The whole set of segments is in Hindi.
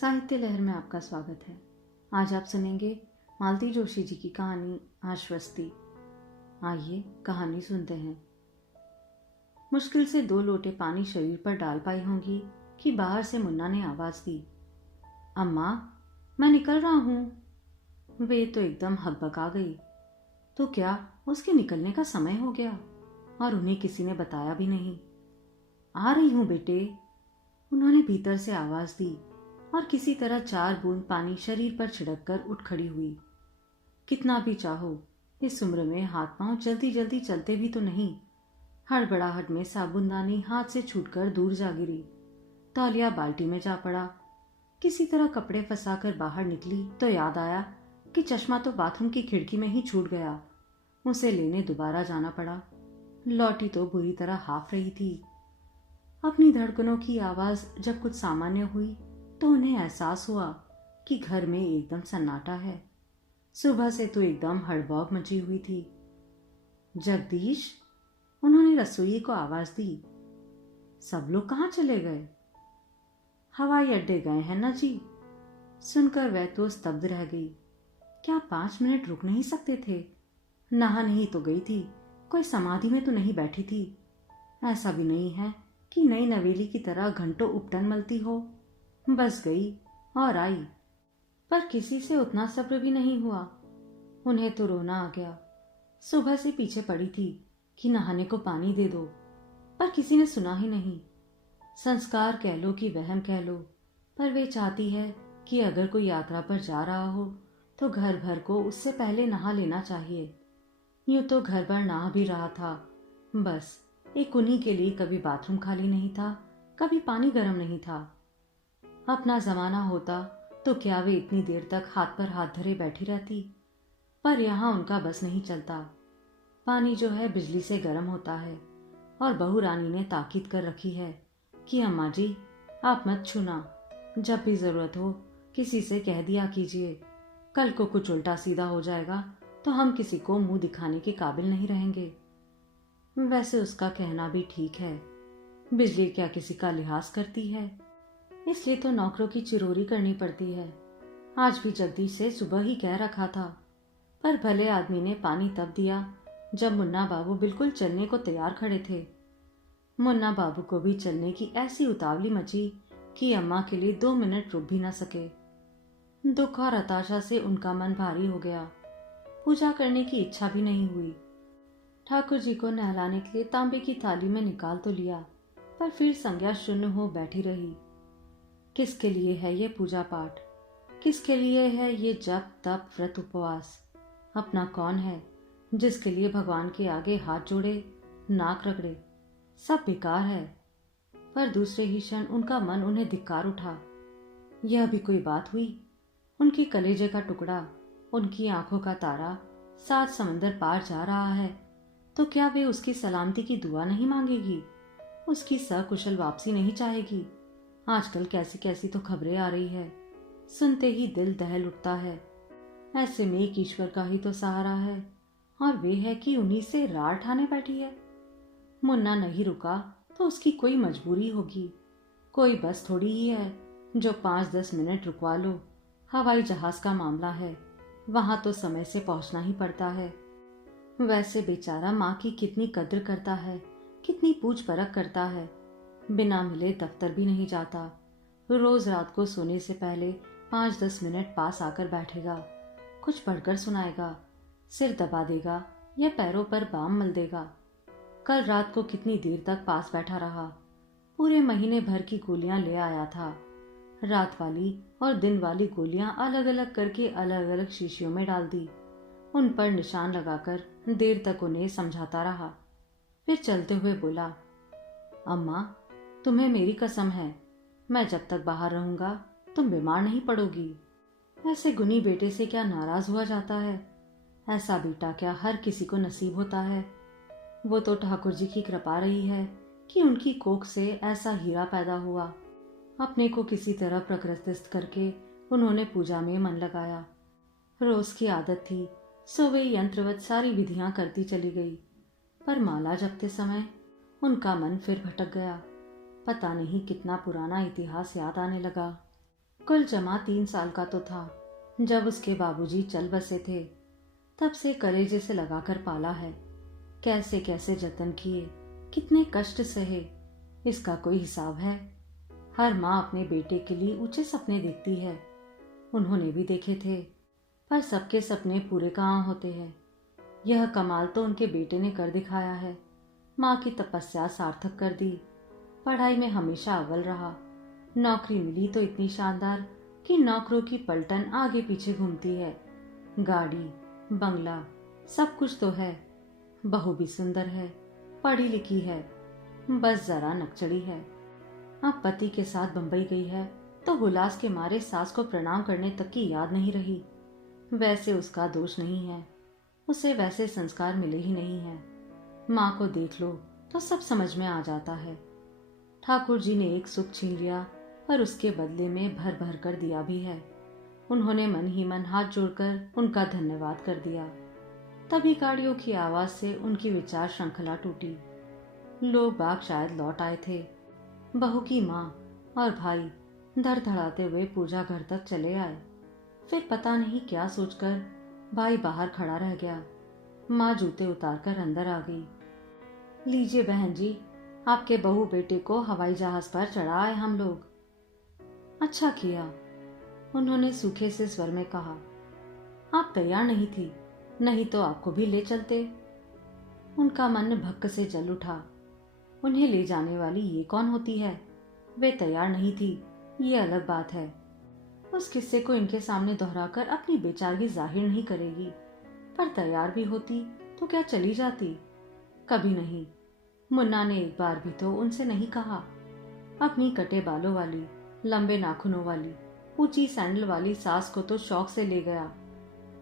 साहित्य लहर में आपका स्वागत है। आज आप सुनेंगे मालती जोशी जी की कहानी आश्वस्ति। आइए कहानी सुनते हैं। मुश्किल से 2 लोटे पानी शरीर पर डाल पाई होंगी कि बाहर से मुन्ना ने आवाज दी, अम्मा मैं निकल रहा हूं। वे तो एकदम हकबका गई। तो क्या उसके निकलने का समय हो गया और उन्हें किसी ने बताया भी नहीं? आ रही हूं बेटे, उन्होंने भीतर से आवाज दी और किसी तरह 4 बूंद पानी शरीर पर छिड़क कर उठ खड़ी हुई। कितना भी चाहो इस उम्र में हाथ पांव जल्दी जल्दी चलते भी तो नहीं। हड़बड़ाहट में साबुनदानी हाथ से छूटकर दूर जा गिरी। तौलिया बाल्टी में जा पड़ा। किसी तरह कपड़े फंसाकर बाहर निकली तो याद आया कि चश्मा तो बाथरूम की खिड़की में ही छूट गया। उसे लेने दोबारा जाना पड़ा। लौटी तो बुरी तरह हाफ रही थी। अपनी धड़कनों की आवाज जब कुछ सामान्य हुई तो उन्हें एहसास हुआ कि घर में एकदम सन्नाटा है। सुबह से तो एकदम हड़बड़ाहट मची हुई थी। जगदीश, उन्होंने रसोई को आवाज दी। सब लोग कहाँ चले गए? हवाई अड्डे गए हैं ना जी। सुनकर वह तो स्तब्ध रह गई। क्या 5 मिनट रुक नहीं सकते थे? नहा नहीं तो गई थी, कोई समाधि में तो नहीं बैठी थी। ऐसा भी नहीं है कि नई नवेली की तरह घंटों उपटन मलती हो। बस गई और आई, पर किसी से उतना सब्र भी नहीं हुआ। उन्हें तो रोना आ गया। सुबह से पीछे पड़ी थी कि नहाने को पानी दे दो, पर किसी ने सुना ही नहीं। संस्कार कह लो कि वहम कह लो, पर वे चाहती है कि अगर कोई यात्रा पर जा रहा हो तो घर भर को उससे पहले नहा लेना चाहिए। यूं तो घर भर नहा भी रहा था, बस एक उन्हीं के लिए कभी बाथरूम खाली नहीं था, कभी पानी गर्म नहीं था। अपना जमाना होता तो क्या वे इतनी देर तक हाथ पर हाथ धरे बैठी रहती, पर यहाँ उनका बस नहीं चलता। पानी जो है बिजली से गर्म होता है और बहू रानी ने ताकीद कर रखी है कि अम्मा जी आप मत छूना, जब भी जरूरत हो किसी से कह दिया कीजिए। कल को कुछ उल्टा सीधा हो जाएगा तो हम किसी को मुंह दिखाने के काबिल नहीं रहेंगे। वैसे उसका कहना भी ठीक है, बिजली क्या किसी का लिहाज करती है? इसलिए तो नौकरों की चिरोरी करनी पड़ती है। आज भी जगदीश से सुबह ही कह रखा था, पर भले आदमी ने पानी तब दिया जब मुन्ना बाबू बिल्कुल चलने को तैयार खड़े थे। मुन्ना बाबू को भी चलने की ऐसी उतावली मची कि अम्मा के लिए 2 मिनट रुक भी न सके। दुख और हताशा से उनका मन भारी हो गया। पूजा करने की इच्छा भी नहीं हुई। ठाकुर जी को नहलाने के लिए तांबे की थाली में निकाल तो लिया, पर फिर संज्ञा शून्य हो बैठी रही। किसके लिए है ये पूजा पाठ? किसके लिए है ये जप तप व्रत उपवास? अपना कौन है जिसके लिए भगवान के आगे हाथ जोड़े, नाक रगड़े? सब बेकार है। पर दूसरे ही क्षण उनका मन उन्हें धिक्कार उठा। यह भी कोई बात हुई? उनके कलेजे का टुकड़ा, उनकी आंखों का तारा 7 समंदर पार जा रहा है तो क्या वे उसकी सलामती की दुआ नहीं मांगेगी? उसकी सकुशल वापसी नहीं चाहेगी? आजकल कैसी कैसी तो खबरें आ रही है, सुनते ही दिल दहल उठता है। ऐसे में एक ईश्वर का ही तो सहारा है और वे है कि उन्हीं से रार ठाने बैठी है। मुन्ना नहीं रुका तो उसकी कोई मजबूरी होगी। कोई बस थोड़ी ही है जो 5-10 मिनट रुकवा लो। हवाई जहाज का मामला है, वहां तो समय से पहुंचना ही पड़ता है। वैसे बेचारा माँ की कितनी कद्र करता है, कितनी पूछ परख करता है। बिना मिले दफ्तर भी नहीं जाता। रोज रात को सोने से पहले 5-10 मिनट पास आकर बैठेगा, कुछ पढ़कर सुनाएगा, सिर दबा देगा या पैरों पर बाम मल देगा। कल रात को कितनी देर तक पास बैठा रहा। पूरे महीने भर की गोलियां ले आया था। रात वाली और दिन वाली गोलियां अलग अलग करके अलग अलग शीशियों में डाल दी। उन पर निशान लगाकर देर तक उन्हें समझाता रहा। फिर चलते हुए बोला, अम्मा तुम्हें मेरी कसम है, मैं जब तक बाहर रहूंगा तुम बीमार नहीं पड़ोगी। ऐसे गुनी बेटे से क्या नाराज हुआ जाता है? ऐसा बेटा क्या हर किसी को नसीब होता है? वो तो ठाकुर जी की कृपा रही है कि उनकी कोख से ऐसा हीरा पैदा हुआ। अपने को किसी तरह प्रकृतिस्थ करके उन्होंने पूजा में मन लगाया। रोज की आदत थी, सो वे यंत्रवत सारी विधियां करती चली गई, पर माला जपते समय उनका मन फिर भटक गया। पता नहीं कितना पुराना इतिहास याद आने लगा। कुल जमा 3 साल का तो था जब उसके बाबूजी चल बसे थे। तब से कलेजे से लगाकर पाला है। कैसे कैसे जतन किए, कितने कष्ट सहे, इसका कोई हिसाब है। हर माँ अपने बेटे के लिए ऊंचे सपने देखती है। उन्होंने भी देखे थे, पर सबके सपने पूरे कहाँ होते हैं। यह कमाल तो उनके बेटे ने कर दिखाया है। माँ की तपस्या सार्थक कर दी। पढ़ाई में हमेशा अव्वल रहा। नौकरी मिली तो इतनी शानदार कि नौकरों की पलटन आगे पीछे घूमती है। गाड़ी, बंगला, सब कुछ तो है। बहू भी सुंदर है, पढ़ी लिखी है, बस जरा नकचड़ी है। अब पति के साथ बंबई गई है तो हुलास के मारे सास को प्रणाम करने तक की याद नहीं रही। वैसे उसका दोष नहीं है, उसे वैसे संस्कार मिले ही नहीं है। माँ को देख लो तो सब समझ में आ जाता है। ठाकुर जी ने एक सुख छीन लिया, पर उसके बदले में भर भर कर दिया भी है। उन्होंने मन ही मन हाथ जोड़कर उनका धन्यवाद कर दिया। तभी गाड़ियों की आवाज से उनकी विचार श्रृंखला टूटी। लोग बाग शायद लौट आए थे। बहू की माँ और भाई धड़धड़ाते हुए पूजा घर तक चले आए। फिर पता नहीं क्या सोचकर भाई बाहर खड़ा रह गया। माँ जूते उतारकर अंदर आ गई। लीजिए बहन जी, आपके बहू बेटे को हवाई जहाज पर चढ़ाए हम लोग। अच्छा किया, उन्होंने सूखे से स्वर में कहा। आप तैयार नहीं थी, नहीं तो आपको भी ले चलते। उनका मन भक्क से जल उठा। उन्हें ले जाने वाली ये कौन होती है? वे तैयार नहीं थी, ये अलग बात है। उस किस्से को इनके सामने दोहराकर अपनी बेचारगी जाहिर नहीं करेगी। पर तैयार भी होती तो क्या चली जाती? कभी नहीं। मुन्ना ने एक बार भी तो उनसे नहीं कहा। अपनी कटे बालों वाली, लंबे नाखूनों वाली, ऊंची सैंडल वाली सास को तो शौक से ले गया।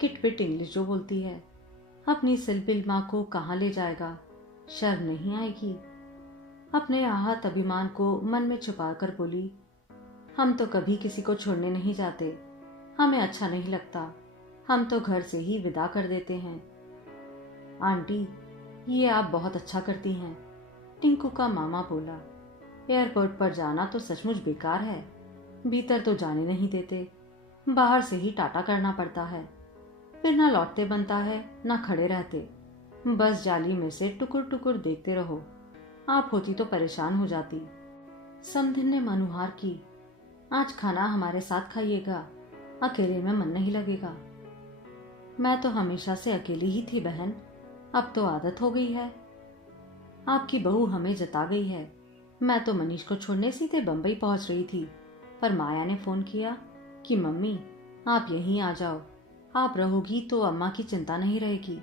किटपिट इंग्लिश जो बोलती है। अपनी सिलबिल माँ को कहाँ ले जाएगा? शर्म नहीं आएगी? अपने आहत अभिमान को मन में छुपाकर बोली, हम तो कभी किसी को छोड़ने नहीं जाते। हमें अच्छा नहीं लगता, हम तो घर से ही विदा कर देते हैं। आंटी, ये आप बहुत अच्छा करती हैं, टिंकू का मामा बोला। एयरपोर्ट पर जाना तो सचमुच बेकार है। भीतर तो जाने नहीं देते, बाहर से ही टाटा करना पड़ता है। फिर ना लौटते बनता है ना खड़े रहते, बस जाली में से टुकुर टुकुर देखते रहो। आप होती तो परेशान हो जाती। समधिन ने मनुहार की, आज खाना हमारे साथ खाइएगा, अकेले में मन नहीं लगेगा। मैं तो हमेशा से अकेली ही थी बहन, अब तो आदत हो गई है। आपकी बहू हमें जता गई है। मैं तो मनीष को छोड़ने सीधे बंबई पहुंच रही थी, पर माया ने फोन किया कि मम्मी आप यहीं आ जाओ, आप रहोगी तो अम्मा की चिंता नहीं रहेगी,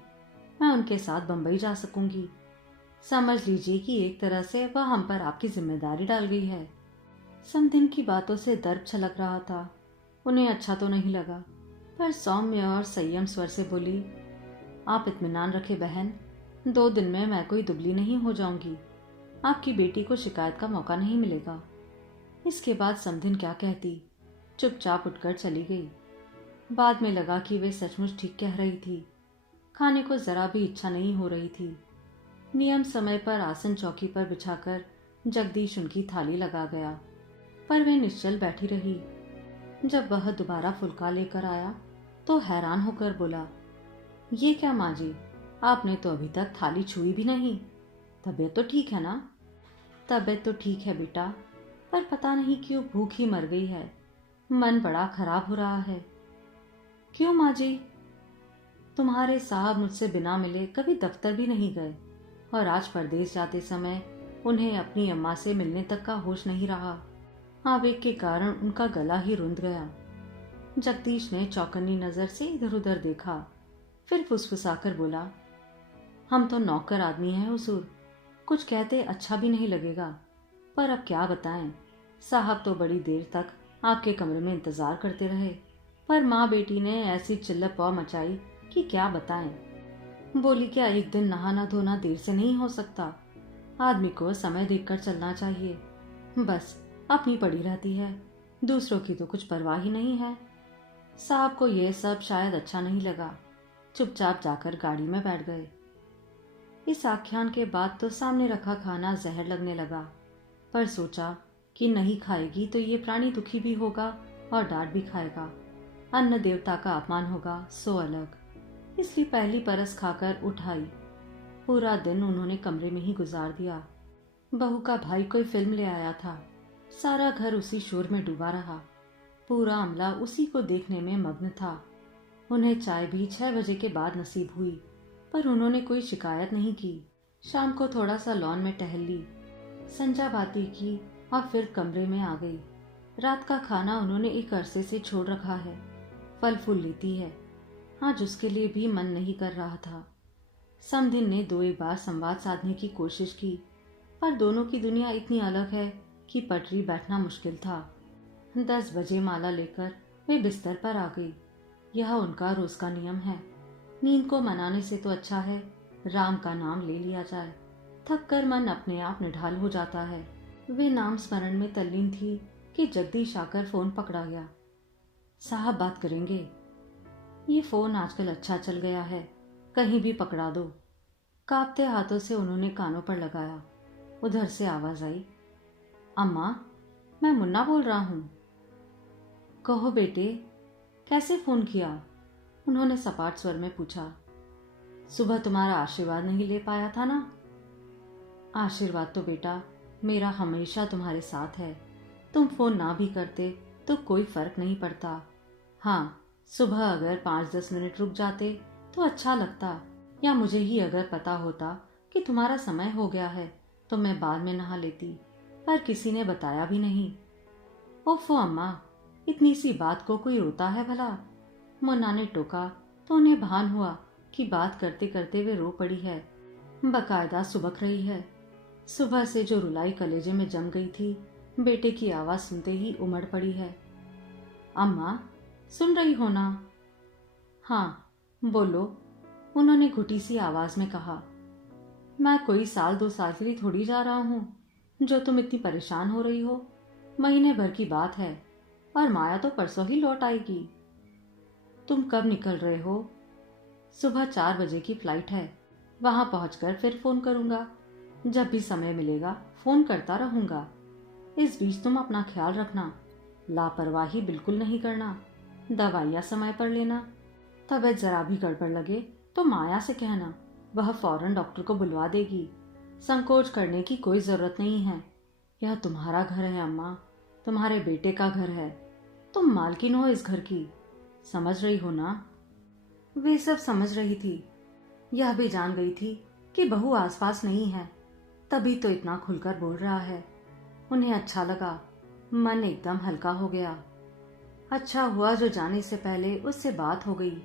मैं उनके साथ बंबई जा सकूंगी। समझ लीजिए कि एक तरह से वह हम पर आपकी जिम्मेदारी डाल गई है। समधिन की बातों से दर्द छलक रहा था। उन्हें अच्छा तो नहीं लगा, पर सौम्य और संयम स्वर से बोली, आप इत्मीनान रखे बहन, 2 दिन में मैं कोई दुबली नहीं हो जाऊंगी। आपकी बेटी को शिकायत का मौका नहीं मिलेगा। इसके बाद समधिन क्या कहती, चुपचाप उठकर चली गई। बाद में लगा कि वे सचमुच ठीक कह रही थी। खाने को जरा भी इच्छा नहीं हो रही थी। नियम समय पर आसन चौकी पर बिछाकर जगदीश उनकी थाली लगा गया, पर वे निश्चल बैठी रही। जब वह दोबारा फुल्का लेकर आया तो हैरान होकर बोला, ये क्या माँ जी, आपने तो अभी तक थाली छुई भी नहीं। तबीयत तो ठीक है ना? तबीयत तो ठीक है बेटा, पर पता नहीं क्यों भूख ही मर गई है। मन बड़ा खराब हो रहा है। क्यों माँ जी? तुम्हारे साहब मुझसे बिना मिले कभी दफ्तर भी नहीं गए, और आज परदेश जाते समय उन्हें अपनी अम्मा से मिलने तक का होश नहीं रहा। आवेग के कारण उनका गला ही रुंध गया। जगदीश ने चौकन्नी नजर से इधर उधर देखा, फिर फुसफुसाकर बोला, हम तो नौकर आदमी हैं हुजूर, कुछ कहते अच्छा भी नहीं लगेगा, पर अब क्या बताएं। साहब तो बड़ी देर तक आपके कमरे में इंतजार करते रहे, पर माँ बेटी ने ऐसी चिल्लप पौ मचाई कि क्या बताएं। बोली, क्या एक दिन नहाना धोना देर से नहीं हो सकता? आदमी को समय देखकर चलना चाहिए। बस अपनी पड़ी रहती है, दूसरों की तो कुछ परवाह ही नहीं है। साहब को यह सब शायद अच्छा नहीं लगा, चुपचाप जाकर गाड़ी में बैठ गए। इस आख्यान के बाद तो सामने रखा खाना जहर लगने लगा, पर सोचा कि नहीं खाएगी तो ये प्राणी दुखी भी होगा और डांट भी खाएगा। अन्न देवता का अपमान होगा सो अलग। इसलिए पहली परस खाकर उठाई। पूरा दिन उन्होंने कमरे में ही गुजार दिया। बहू का भाई कोई फिल्म ले आया था। सारा घर उसी शोर में डूबा रहा। पूरा अमला उसी को देखने में मग्न था। उन्हें चाय भी 6 बजे के बाद नसीब हुई, पर उन्होंने कोई शिकायत नहीं की। शाम को थोड़ा सा लॉन में टहल ली, संजा बातें की और फिर कमरे में आ गई। रात का खाना उन्होंने एक अरसे से छोड़ रखा है। फल फूल लेती है। आज उसके लिए भी मन नहीं कर रहा था। समधिन ने 2-1 बार संवाद साधने की कोशिश की, पर दोनों की दुनिया इतनी अलग है कि पटरी बैठना मुश्किल था। 10 बजे माला लेकर वे बिस्तर पर आ गई। यह उनका रोज का नियम है। नींद को मनाने से तो अच्छा है राम का नाम ले लिया जाए। थक कर मन अपने आप निढाल हो जाता है। वे नाम स्मरण में तल्लीन थी कि जगदीश आकर फोन पकड़ा गया। साहब बात करेंगे। ये फोन आजकल अच्छा चल गया है, कहीं भी पकड़ा दो। कांपते हाथों से उन्होंने कानों पर लगाया। उधर से आवाज आई, अम्मा, मैं मुन्ना बोल रहा हूं। कहो बेटे, कैसे फोन किया? उन्होंने सपाट स्वर में पूछा। सुबह तुम्हारा आशीर्वाद नहीं ले पाया था ना? आशीर्वाद तो बेटा मेरा हमेशा तुम्हारे साथ है। तुम फोन ना भी करते तो कोई फर्क नहीं पड़ता। हाँ, सुबह अगर 5-10 मिनट रुक जाते तो अच्छा लगता, या मुझे ही अगर पता होता कि तुम्हारा समय हो गया है तो मैं बाद में नहा लेती, पर किसी ने बताया भी नहीं। ओफो अम्मा, इतनी सी बात को कोई रोता है भला? मुन्ना ने टोका तो उन्हें भान हुआ कि बात करते करते वे रो पड़ी है। बकायदा सुबक रही है। सुबह से जो रुलाई कलेजे में जम गई थी, बेटे की आवाज सुनते ही उमड़ पड़ी है। अम्मा, सुन रही हो ना? हाँ, बोलो, उन्होंने घुटी सी आवाज में कहा। मैं कोई 1-2 साल के लिए थोड़ी जा रहा हूँ जो तुम इतनी परेशान हो रही हो। महीने भर की बात है, और माया तो परसों ही लौट आएगी। तुम कब निकल रहे हो? सुबह 4 बजे की फ्लाइट है। वहां पहुंचकर फिर फोन करूंगा। जब भी समय मिलेगा फोन करता रहूंगा। इस बीच तुम अपना ख्याल रखना। लापरवाही बिल्कुल नहीं करना। दवाइयाँ समय पर लेना। तबीयत जरा भी गड़बड़ लगे तो माया से कहना, वह फौरन डॉक्टर को बुलवा देगी। संकोच करने की कोई जरूरत नहीं है। यह तुम्हारा घर है अम्मा, तुम्हारे बेटे का घर है। तुम मालकिन हो इस घर की, समझ रही हो ना? वे सब समझ रही थी। यह भी जान गई थी कि बहू आसपास नहीं है, तभी तो इतना खुलकर बोल रहा है। उन्हें अच्छा लगा। मन एकदम हल्का हो गया। अच्छा हुआ जो जाने से पहले उससे बात हो गई,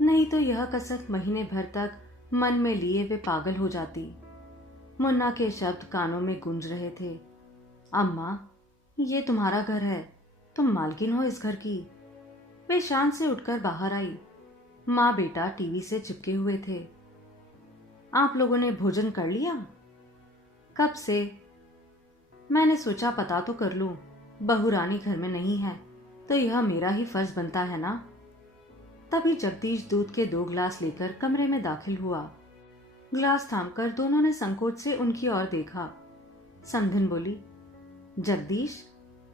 नहीं तो यह कसक महीने भर तक मन में लिए वे पागल हो जाती। मुन्ना के शब्द कानों में गूंज रहे थे। अम्मा, ये तुम्हारा घर है, तुम मालकिन हो इस घर की। वे शान से उठकर बाहर आई। माँ बेटा टीवी से चिपके हुए थे। आप लोगों ने भोजन कर लिया? कब से? मैंने सोचा पता तो कर लूं। बहू रानी घर में नहीं है तो यह मेरा ही फर्ज बनता है ना। तभी जगदीश दूध के 2 गिलास लेकर कमरे में दाखिल हुआ। ग्लास थामकर दोनों ने संकोच से उनकी ओर देखा। समधिन बोली, जगदीश,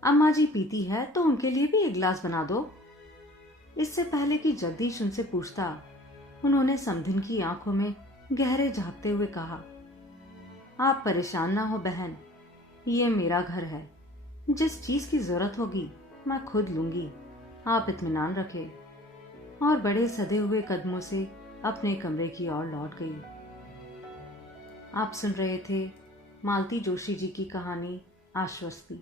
अम्मा जी पीती है तो उनके लिए भी 1 गिलास बना दो। इससे पहले कि जगदीश उनसे पूछता, उन्होंने समधिन की आंखों में गहरे झांकते हुए कहा, आप परेशान ना हो बहन, ये मेरा घर है। जिस चीज की जरूरत होगी मैं खुद लूंगी, आप इत्मीनान रखें। और बड़े सधे हुए कदमों से अपने कमरे की ओर लौट गई। आप सुन रहे थे मालती जोशी जी की कहानी आश्वस्ति।